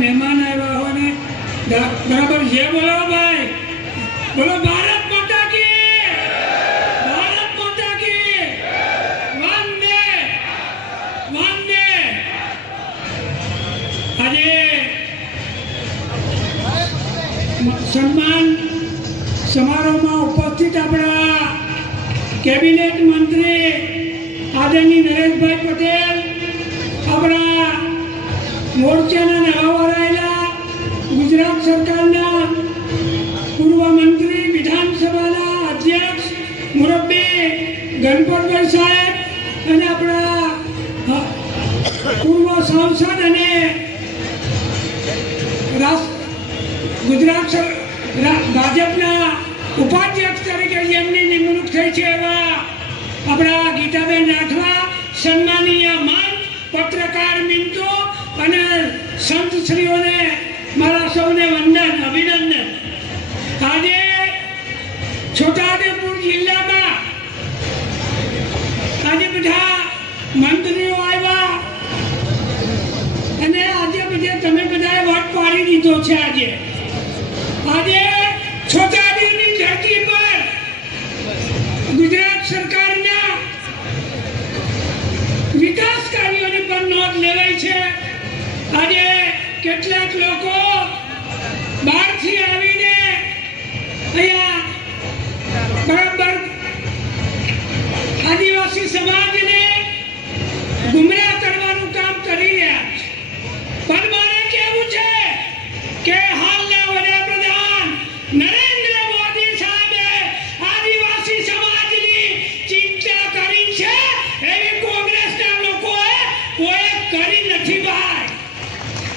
મહેમાન આવ્યા હોય ને બરાબર જે બોલો ભાઈ, બોલો ભારત માતા કી, ભારત માતા કી, વંદે વંદે। આજે સન્માન સમારોહમાં ઉપસ્થિત આપણા કેબિનેટ મંત્રી આદરણીય નરેશભાઈ પટેલ, આપણા મોરચાના નવા વરાયેલા ગુજરાત સરકારના પૂર્વ મંત્રી, વિધાનસભાના અધ્યક્ષ મુરબ્બી ગણપતભાઈ સાહેબ અને આપણા પૂર્વ સાંસદ અને ગુજરાત ભાજપના ઉપાધ્યક્ષ તરીકે જેમની નિમણૂક થઈ છે એવા આપણા ગીતાબેન રાઠવા, સન્માનીય મંચ, પત્રકાર મિત્રો અને સંત શ્રીઓને મારા સૌને વંદન, અભિનંદન। આજે છોટાઉદેપુર જિલ્લામાં આજે બધા મંત્રીઓ આવ્યા અને આજે બધા તમે બધાએ વટ પાડી દીધો છે। આજે છોટાઉદેપુરની ધરતી પર ગુજરાત સરકારના વિકાસ કાર્યોની પણ નોંધ લેવાય છે। આજે કેટલાક લોકો બહારથી આવીને અહીંયા બરાબર આદિવાસી સમાજને ગુમરાહ કરવાનું કામ કરી રહ્યા છે, પણ મારે કહેવું છે કે હાલના વડાપ્રધાન નરેન્દ્ર મોદી સાહેબે આદિવાસી સમાજની ચિંતા કરી છે એવી કોંગ્રેસના લોકોએ કોઈ કરી નથી ભાઈ।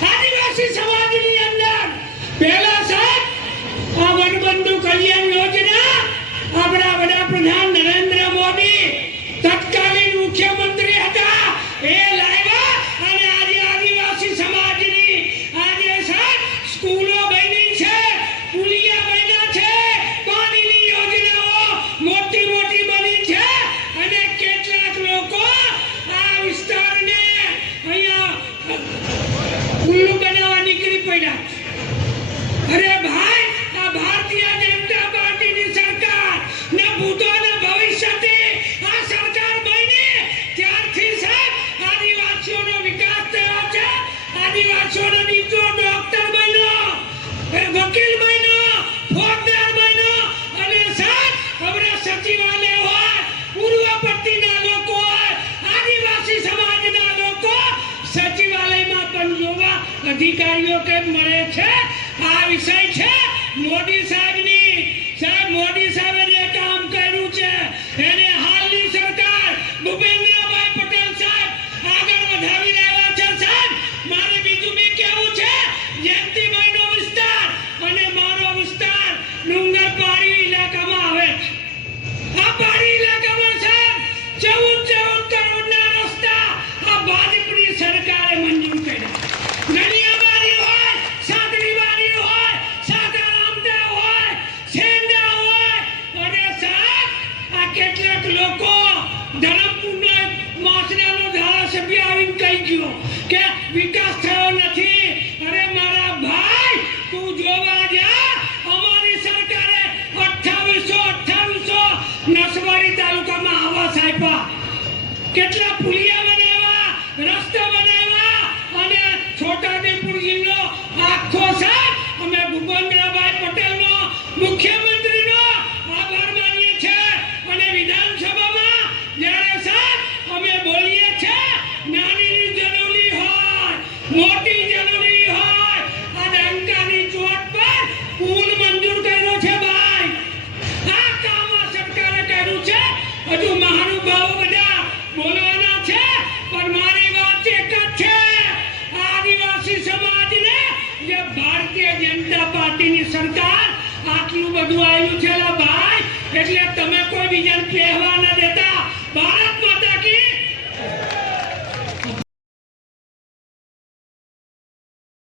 આદિવાસી સમાજની અંદર પહેલા સાહેબ આ વનબંધુ કલ્યાણ યોજના આપણા વડાપ્રધાન નરેન્દ્ર મોદી તત્કાલીન મુખ્યમંત્રી હતા એ લાવ્યા અને આજે આદિવાસી સમાજની આજે સાહેબ સ્કૂલો બની છે, પુલિયા બન્યા છે, પાણીની યોજનાઓ મોટી મોટી બની છે અને કેટલાક લોકો આ વિસ્તારને અહીંયા ઉલ્લુ બનાવવા નીકળી પડ્યા। અરે ભાઈ, આ ભારતીય જનતા પાર્ટીની સરકાર ને ભૂતો ને ભવિષ્યથી આ સરકાર બની ત્યારથી સાહેબ આદિવાસીઓનો વિકાસ થયો છે। આદિવાસીઓનો દીકરો ડોક્ટર બન્યો, વકીલ બન્યો, ફોજદાર બન્યો અને સાહેબ હમણાં સચિવાલય હોય, પૂર્વ પટ્ટીના લોકો હોય, આદિવાસી સમાજના લોકો સચિવાલયમાં પણ જોવા અધિકારીઓ કેમ મળે છે। આ વિષય છે મોદી સાહેબની। સાહેબ મોદી સાહેબે જે કામ કર્યું છે એને હાલની સરકાર ભૂપેન્દ્રભાઈ પટેલ સાહેબ આગળ વધાવી રહ્યા છે। સાહેબ મારે બીજું બી કહેવું છે, જયંતિભાઈનો વિસ્તાર અને મારો વિસ્તાર ડુંગર પહાડી ઇલાકામાં આવે છે। આ પહાડી ઇલાકામાં સાહેબ 14 કરોડના રસ્તા આ ભાજપની સરકારે મંજૂર કર્યા। ગણિયાબારી હોય, સાંકડીબારી હોય, સાકારામદા હોય, સેંડા હોય અને સાહેબ આ કેટલાક લોકો ધરમપુરના માસનાનો ધારાસભ્ય આવીને કહી ગયો કે વિકાસ થયો નથી। અરે મારા ભાઈ, તું જોવા જા, અમારી સરકારે 2800 નસવાડી તાલુકામાં આવાસ આપ્યા, કેટલા પુલિયા બનાવ્યા, રસ્તા બનાવ્યા અને છોટાઉદેપુર જિલ્લો આખો સાહેબ અમે ભૂપેન્દ્રભાઈ પટેલનો મુખ્યમંત્રીનો આભાર માનીએ છીએ અને વિધાનસભામાં જ્યારે સાહેબ અમે બોલીએ છીએ, નાની જરૂરી હોય, મોટી જરૂરી હોય, આ ડંકાની ચોટ પર પુલ મંજૂર કર્યો છે ભાઈ। આ કામ આ સરકારે કર્યું છે। હજુ મહાનુભાવો બધા બોલવાના છે પણ મારી વાત એક જ છે, આદિવાસી સમાજને જે ભારતીય જનતા પાર્ટીની સરકાર આટલું બધું આવ્યું છે ભાઈ, એટલે તમે કોઈ બીજાને કહેવા